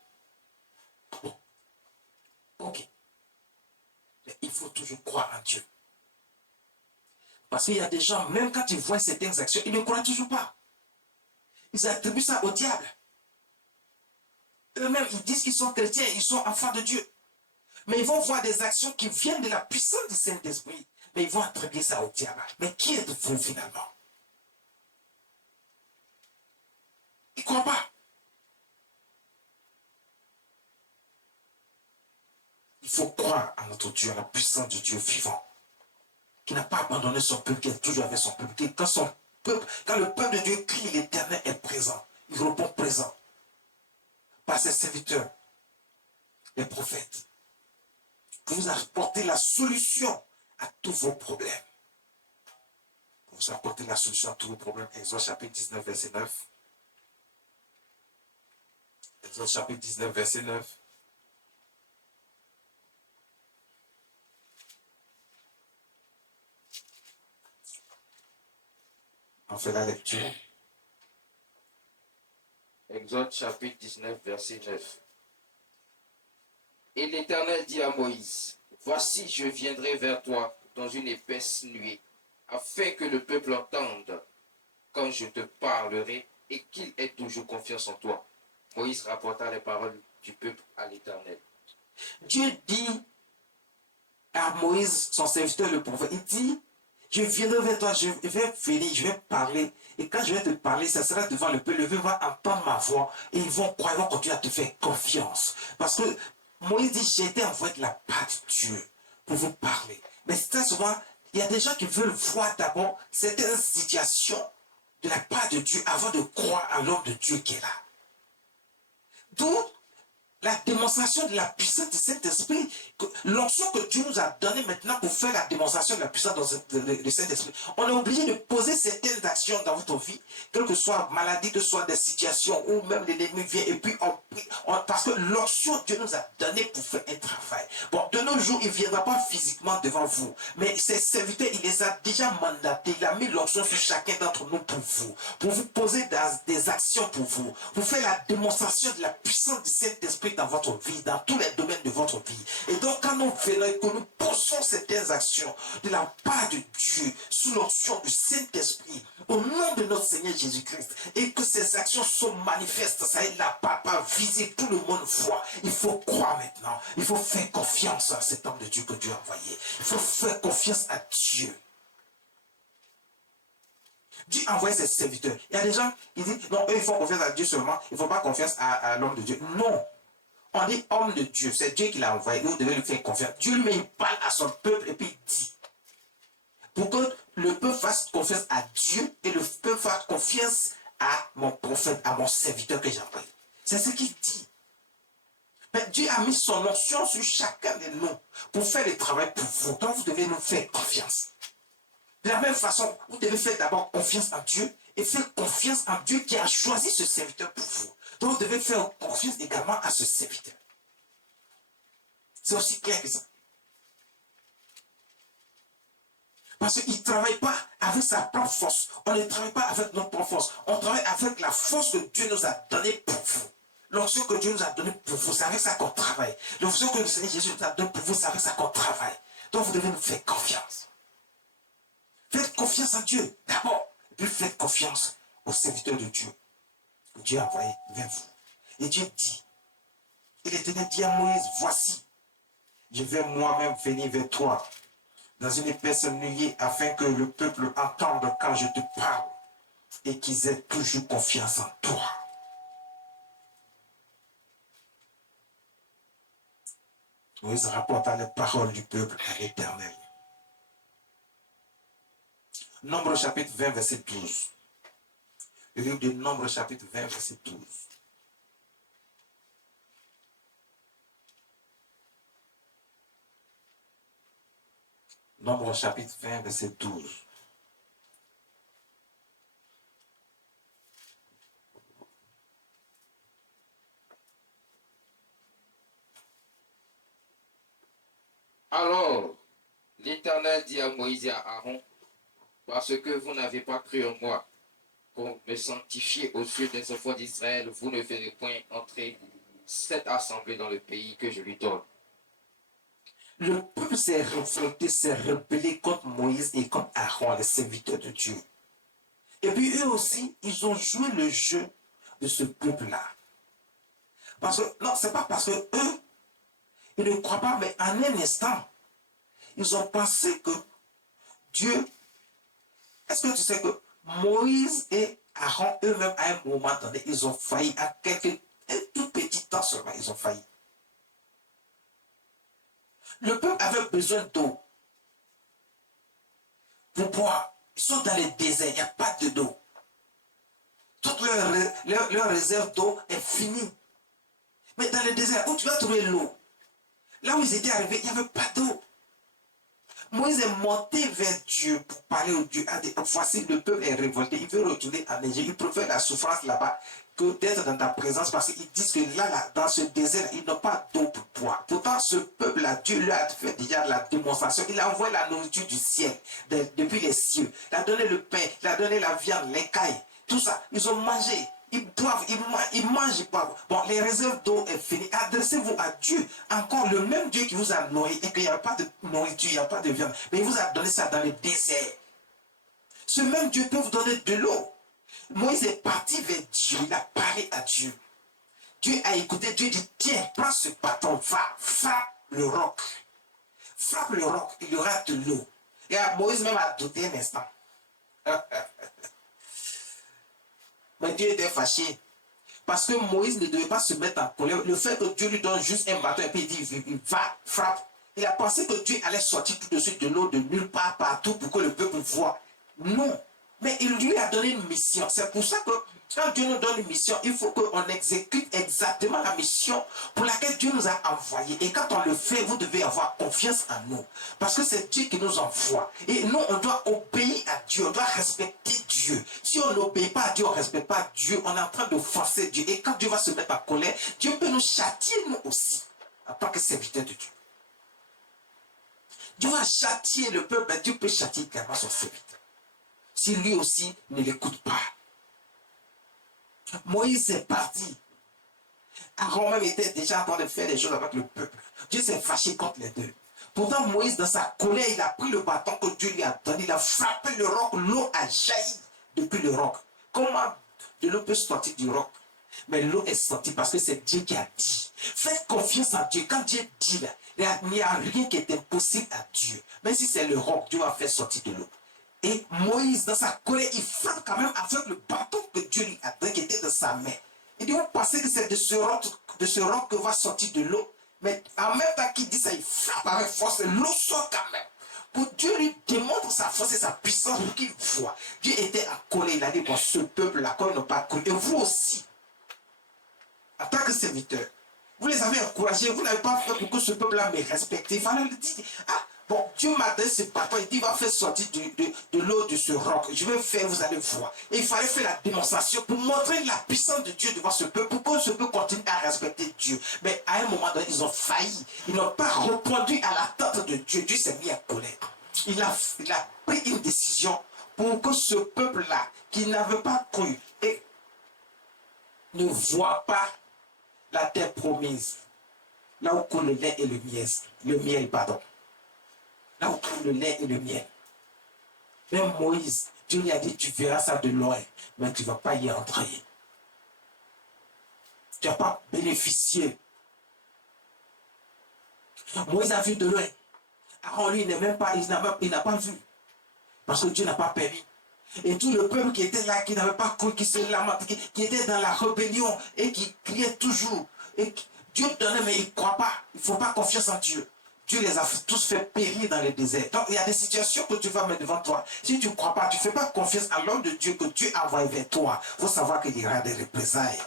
Bon. Ok. Mais il faut toujours croire en Dieu. Parce qu'il y a des gens, même quand ils voient certaines actions, ils ne croient toujours pas. Ils attribuent ça au diable. Eux-mêmes, ils disent qu'ils sont chrétiens, ils sont enfants de Dieu. Mais ils vont voir des actions qui viennent de la puissance du Saint-Esprit. Mais ils vont attribuer ça au diable. Mais qui êtes-vous finalement? Ils ne croient pas. Il faut croire à notre Dieu, à la puissance du Dieu vivant, qui n'a pas abandonné son peuple, qui est toujours avec son peuple. Quand le peuple de Dieu crie, l'Éternel est présent. Il répond présent. Par ses serviteurs, les prophètes, pour vous apporter la solution à tous vos problèmes. Pour pour apporter la solution à tous les problèmes. Exode chapitre 19, verset 9. Exode chapitre 19, verset 9. On fait la lecture. Exode chapitre 19, verset 9. Et l'Éternel dit à Moïse, voici, je viendrai vers toi dans une épaisse nuée, afin que le peuple entende quand je te parlerai et qu'il ait toujours confiance en toi. Moïse rapporta les paroles du peuple à l'Éternel. Dieu dit à Moïse, son serviteur, le prophète, il dit, je viendrai vers toi, je vais venir, je vais parler. Et quand je vais te parler, ça sera devant le peuple. Le peuple va entendre ma voix et ils vont croire, ils vont continuer à te faire confiance. Parce que Moïse dit, j'ai été envoyé de la part de Dieu pour vous parler. Mais très souvent, il y a des gens qui veulent voir d'abord certaines situations de la part de Dieu avant de croire à l'homme de Dieu qui est là. D'où la démonstration de la puissance du Saint-Esprit, l'onction que Dieu nous a donnée maintenant pour faire la démonstration de la puissance du Saint-Esprit. On est obligé de poser certaines actions dans votre vie, quelle que soit maladie, que ce soit des situations où même l'ennemi vient, et puis parce que l'onction Dieu nous a donnée pour faire un travail. Bon, de nos jours, il ne viendra pas physiquement devant vous, mais ses serviteurs, il les a déjà mandatés, il a mis l'onction sur chacun d'entre nous pour vous poser des actions pour vous faire la démonstration de la puissance du Saint-Esprit dans votre vie, dans tous les domaines de votre vie. Et donc, quand nous venons et que nous posons certaines actions de la part de Dieu, sous l'onction du Saint-Esprit, au nom de notre Seigneur Jésus-Christ, et que ces actions sont manifestes, ça est la papa visible, tout le monde voit. Il faut croire maintenant. Il faut faire confiance à cet homme de Dieu que Dieu a envoyé. Il faut faire confiance à Dieu. Dieu envoie ses serviteurs. Il y a des gens qui disent, non, eux, ils font confiance à Dieu seulement, ils ne font pas confiance à l'homme de Dieu. Non. On dit homme de Dieu, c'est Dieu qui l'a envoyé, vous devez lui faire confiance. Dieu lui-même, il parle à son peuple et puis il dit, pour que le peuple fasse confiance à Dieu et le peuple fasse confiance à mon prophète, à mon serviteur que j'ai envoyé. C'est ce qu'il dit. Mais Dieu a mis son onction sur chacun de nous pour faire le travail pour vous. Donc vous devez nous faire confiance. De la même façon, vous devez faire d'abord confiance en Dieu et faire confiance en Dieu qui a choisi ce serviteur pour vous. Donc vous devez faire confiance également à ce serviteur. C'est aussi clair que ça. Parce qu'il ne travaille pas avec sa propre force. On ne travaille pas avec notre propre force. On travaille avec la force que Dieu nous a donnée pour vous. L'onction que Dieu nous a donnée pour vous, c'est avec ça qu'on travaille. L'onction que le Seigneur Jésus nous a donnée pour vous, c'est avec ça qu'on travaille. Donc vous devez nous faire confiance. Faites confiance en Dieu d'abord. Et puis faites confiance aux serviteurs de Dieu. Dieu a envoyé vers vous. Et Dieu dit, et l'Éternel dit à Moïse, voici, je vais moi-même venir vers toi dans une épaisse nuée afin que le peuple entende quand je te parle et qu'ils aient toujours confiance en toi. Moïse rapporta les paroles du peuple à l'Éternel. Nombre chapitre 20, verset 12. Le livre de Nombre chapitre 20, verset 12. Nombre chapitre 20, verset 12. Alors, l'Éternel dit à Moïse et à Aaron, parce que vous n'avez pas cru en moi, pour me sanctifier aux yeux des enfants d'Israël, vous ne ferez point entrer cette assemblée dans le pays que je lui donne. Le peuple s'est révolté, s'est rebellé contre Moïse et contre Aaron, les serviteurs de Dieu. Et puis eux aussi, ils ont joué le jeu de ce peuple-là. Parce que, non, c'est pas parce que eux, ils ne croient pas, mais en un instant, ils ont pensé que Dieu, est-ce que tu sais que Moïse et Aaron, eux-mêmes, à un moment donné, ils ont failli, à un tout petit temps seulement, ils ont failli. Le peuple avait besoin d'eau pour boire. Ils sont dans les déserts, il n'y a pas d'eau. Toute leur réserve d'eau est finie. Mais dans le désert, où tu vas trouver l'eau? Là où ils étaient arrivés, il n'y avait pas d'eau. Moïse est monté vers Dieu pour parler au Dieu. Voici, le peuple est révolté. Il veut retourner en Égypte. Il préfère la souffrance là-bas que d'être dans ta présence parce qu'ils disent que là, dans ce désert, ils n'ont pas d'eau pour boire. Pourtant, ce peuple-là, Dieu lui a fait déjà la démonstration. Il a envoyé la nourriture du ciel, depuis les cieux. Il a donné le pain, il a donné la viande, les cailles, tout ça. Ils ont mangé. Ils boivent, ils mangent, ils boivent. Bon, les réserves d'eau est finies. Adressez-vous à Dieu. Encore le même Dieu qui vous a nourri et qu'il n'y a pas de nourriture, il n'y a pas de viande. Mais il vous a donné ça dans le désert. Ce même Dieu peut vous donner de l'eau. Moïse est parti vers Dieu. Il a parlé à Dieu. Dieu a écouté. Dieu dit, tiens, prends ce bâton, va, frappe le roc. Frappe le roc, il y aura de l'eau. Et Moïse même a douté un instant. Mais Dieu était fâché. Parce que Moïse ne devait pas se mettre en colère. Le fait que Dieu lui donne juste un bâton et puis il dit, il va, frappe. Il a pensé que Dieu allait sortir tout de suite de l'eau de nulle part, partout, pour que le peuple voie. Non. Mais il lui a donné une mission. C'est pour ça que quand Dieu nous donne une mission, il faut qu'on exécute exactement la mission pour laquelle Dieu nous a envoyés. Et quand on le fait, vous devez avoir confiance en nous. Parce que c'est Dieu qui nous envoie. Et nous, on doit obéir à Dieu. On doit respecter Dieu. Si on n'obéit pas à Dieu, on ne respecte pas Dieu, on est en train de forcer Dieu. Et quand Dieu va se mettre en colère, Dieu peut nous châtier nous aussi, en tant que serviteurs de Dieu. Dieu va châtier le peuple, mais Dieu peut châtier également son serviteur. Si lui aussi ne l'écoute pas. Moïse est parti. Aaron même était déjà en train de faire des choses avec le peuple. Dieu s'est fâché contre les deux. Pourtant, Moïse, dans sa colère, il a pris le bâton que Dieu lui a donné. Il a frappé le roc. L'eau a jailli depuis le roc. Comment de l'eau peut sortir du roc? Mais l'eau est sortie parce que c'est Dieu qui a dit. Faites confiance en Dieu. Quand Dieu dit là, il n'y a rien qui est impossible à Dieu. Même si c'est le roc, Dieu va faire sortir de l'eau. Et Moïse, dans sa colère, il frappe quand même avec le bâton que Dieu lui a donné, qui était dans sa main. Il dit, vous pensez que c'est de ce roc que va sortir de l'eau. Mais en même temps qu'il dit ça, il frappe avec force et l'eau sort quand même. Pour Dieu lui démontre sa force et sa puissance pour qu'il voit. Dieu était en colère. Il a dit, bon, ce peuple-là, quand ils n'ont pas cru, et vous aussi, en tant que serviteur, vous les avez encouragés, vous n'avez pas fait pour que ce peuple-là me respecte. Il fallait lui dire, ah, bon, Dieu m'a donné ce bâton, il dit, il va faire sortir de l'eau de ce roc. Je vais faire, vous allez voir. Et il fallait faire la démonstration pour montrer la puissance de Dieu devant ce peuple, pour que ce peuple continue à respecter Dieu. Mais à un moment donné, ils ont failli. Ils n'ont pas répondu à l'attente de Dieu. Dieu s'est mis à colère. Il a pris une décision pour que ce peuple-là, qui n'avait pas cru et ne voit pas la terre promise, là où coule le lait et le miel, pardon. Là où coule le lait et le miel. Même Moïse, Dieu lui a dit, tu verras ça de loin, mais tu ne vas pas y entrer. Tu n'as pas bénéficié. Moïse a vu de loin. Aaron, lui, il n'a pas vu. Parce que Dieu n'a pas permis. Et tout le peuple qui était là, qui n'avait pas cru, qui se lamentait, qui était dans la rébellion et qui criait toujours. Et Dieu donnait, mais il ne croit pas. Il ne faut pas confiance en Dieu. Dieu les a tous fait périr dans le désert. Donc, il y a des situations que tu vas mettre devant toi. Si tu ne crois pas, tu ne fais pas confiance à l'homme de Dieu que Dieu envoie vers toi. Il faut savoir qu'il y aura des représailles.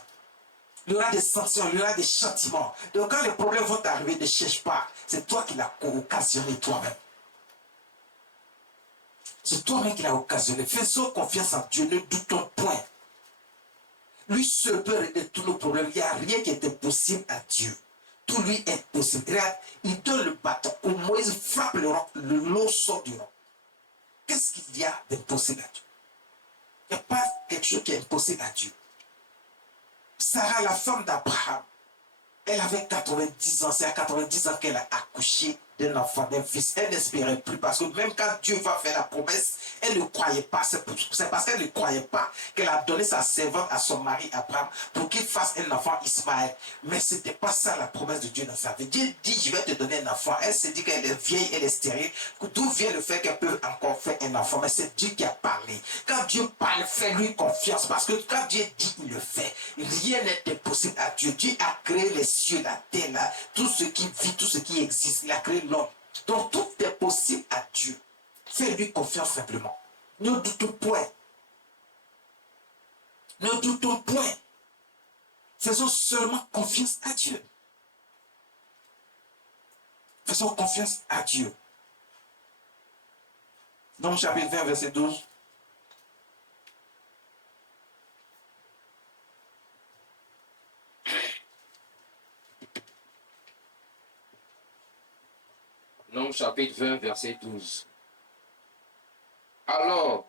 Il y aura des sanctions, il y aura des châtiments. Donc, quand les problèmes vont t'arriver, ne cherche pas. C'est toi qui l'as occasionné toi-même. C'est toi-même qui l'as occasionné. Faisons confiance en Dieu, ne doutons point. Lui seul peut régler tous nos problèmes. Il n'y a rien qui est impossible à Dieu. Tout lui est possible. Regarde, il donne le bâton. Où Moïse frappe le roc, l'eau sort du roc. Qu'est-ce qu'il y a d'impossible à Dieu? Il n'y a pas quelque chose qui est impossible à Dieu. Sarah, la femme d'Abraham, elle avait 90 ans. C'est à 90 ans qu'elle a accouché d'un enfant, d'un fils. Elle n'espérait plus parce que même quand Dieu va faire la promesse, elle ne croyait pas. C'est parce qu'elle ne croyait pas qu'elle a donné sa servante à son mari Abraham pour qu'il fasse un enfant Ismaël. Mais ce n'était pas ça la promesse de Dieu dans sa vie. Dieu dit, je vais te donner un enfant. Elle se dit qu'elle est vieille, elle est stérile. D'où vient le fait qu'elle peut encore faire un enfant? Mais c'est Dieu qui a parlé. Quand Dieu parle, fais-lui confiance. Parce que quand Dieu dit, il le fait. Rien n'est impossible à Dieu. Dieu a créé les cieux, la terre, là, tout ce qui vit, tout ce qui existe. Il a créé l'homme. Donc tout est possible à Dieu. Fais-lui confiance simplement. Ne doutons point. Ne doutons point. Faisons seulement confiance à Dieu. Faisons confiance à Dieu. Nombre chapitre 20, verset 12. Nombre chapitre 20, verset 12. Alors,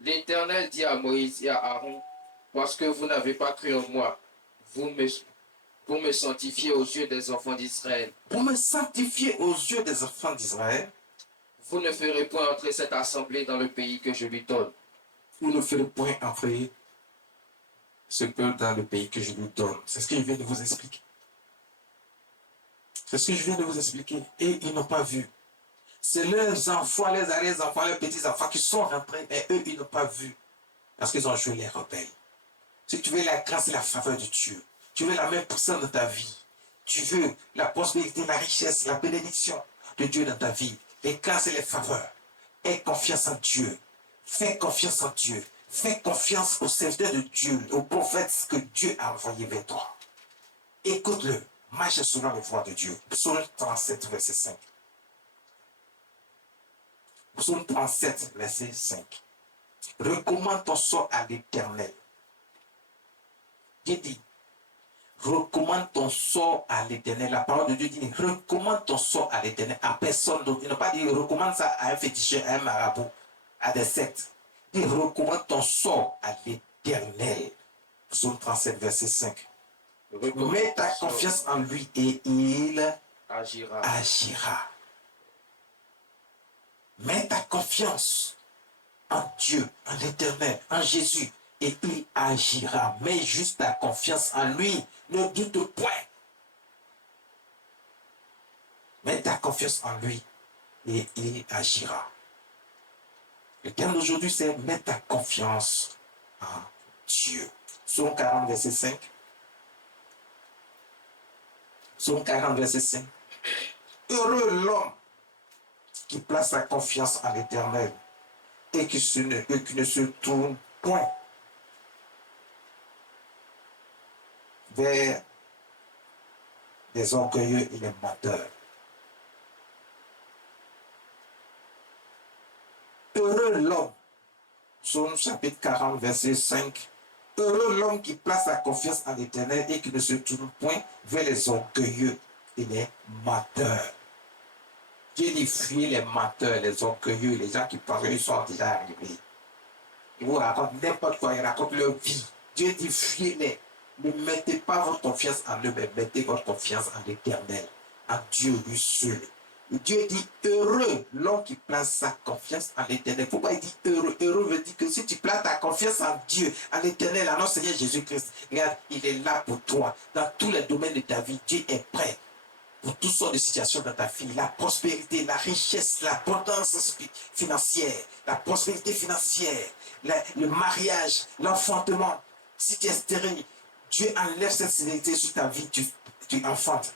l'Éternel dit à Moïse et à Aaron, parce que vous n'avez pas cru en moi, pour me sanctifier aux yeux des enfants d'Israël. Pour me sanctifier aux yeux des enfants d'Israël, vous ne ferez point entrer cette assemblée dans le pays que je lui donne. Vous ne ferez point entrer ce peuple dans le pays que je lui donne. C'est ce que je viens de vous expliquer. C'est ce que je viens de vous expliquer. Et ils n'ont pas vu. C'est leurs enfants, les arrière-enfants, leurs petits-enfants qui sont rentrés, et eux, ils n'ont pas vu. Parce qu'ils ont joué les rebelles. Si tu veux la grâce et la faveur de Dieu, tu veux la main puissante dans ta vie, tu veux la prospérité, la richesse, la bénédiction de Dieu dans ta vie, les grâces et les faveurs, aie confiance en Dieu. Fais confiance en Dieu. Fais confiance au serviteur de Dieu, au prophète que Dieu a envoyé vers toi. Écoute-le. Marche selon les voies de Dieu. Psaume 37, verset 5. Psaume 37, verset 5. Recommande ton sort à l'Éternel. Dieu dit, recommande ton sort à l'Éternel. La parole de Dieu dit, recommande ton sort à l'Éternel, à personne d'autre. Il n'a pas dit, recommande ça à un féticheur, à un marabout, à des sectes. Il dit, recommande ton sort à l'Éternel. Psaume 37, verset 5. Mets ta confiance en lui et il agira. Mets ta confiance en Dieu, en l'Éternel, en Jésus, et il agira. Mets juste ta confiance en lui. Ne doute point. Mets ta confiance en lui et il agira. Le terme d'aujourd'hui, c'est mets ta confiance en Dieu. Psaume 40, verset 5. Psaume 40, verset 5. Heureux l'homme qui place sa confiance en l'Éternel et qui ne se tourne point vers les orgueilleux et les menteurs. Heureux l'homme, Psaume chapitre 40, verset 5. Heureux l'homme qui place sa confiance en l'Éternel et qui ne se tourne point vers les orgueilleux et les menteurs. Dieu dit fuyez les menteurs, les orgueilleux, les gens qui pensent qu'ils sont déjà arrivés. Ils vous racontent n'importe quoi, ils racontent leur vie. Dieu dit fuyez-les. Ne mettez pas votre confiance en eux, mais mettez votre confiance en l'Éternel, en Dieu lui seul. Et Dieu dit heureux l'homme qui place sa confiance en l'Éternel. Pourquoi il dit heureux? Heureux veut dire que si tu places ta confiance en Dieu, en l'Éternel, en notre Seigneur Jésus-Christ, regarde, il est là pour toi. Dans tous les domaines de ta vie, Dieu est prêt pour toutes sortes de situations dans ta vie. La prospérité, la richesse, l'abondance financière, la prospérité financière, le mariage, l'enfantement. Si tu es stérile, Dieu enlève cette stérilité sur ta vie, tu enfantes.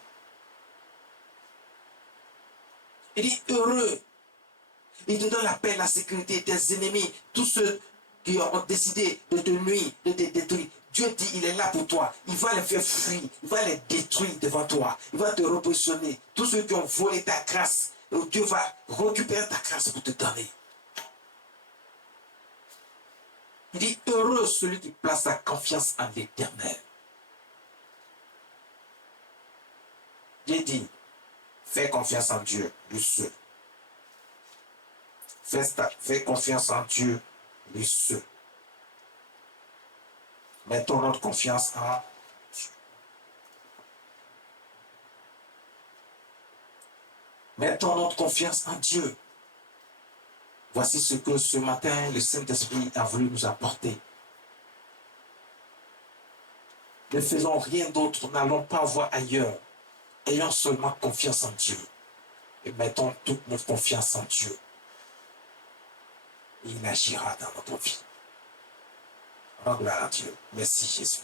Il dit heureux. Il te donne la paix, la sécurité. Tes ennemis, tous ceux qui ont décidé de te nuire, de te détruire. Dieu dit, il est là pour toi. Il va les faire fuir. Il va les détruire devant toi. Il va te repositionner. Tous ceux qui ont volé ta grâce, Dieu va récupérer ta grâce pour te donner. Il dit, heureux celui qui place sa confiance en l'Éternel. Dieu dit, fais confiance en Dieu, lui seul. Fais confiance en Dieu, lui seul. Mettons notre confiance en Dieu. Mettons notre confiance en Dieu. Voici ce que ce matin le Saint-Esprit a voulu nous apporter. Ne faisons rien d'autre, n'allons pas voir ailleurs. Ayons seulement confiance en Dieu. Et mettons toute notre confiance en Dieu. Et il agira dans notre vie. Rends gloire à Dieu. Merci Jésus.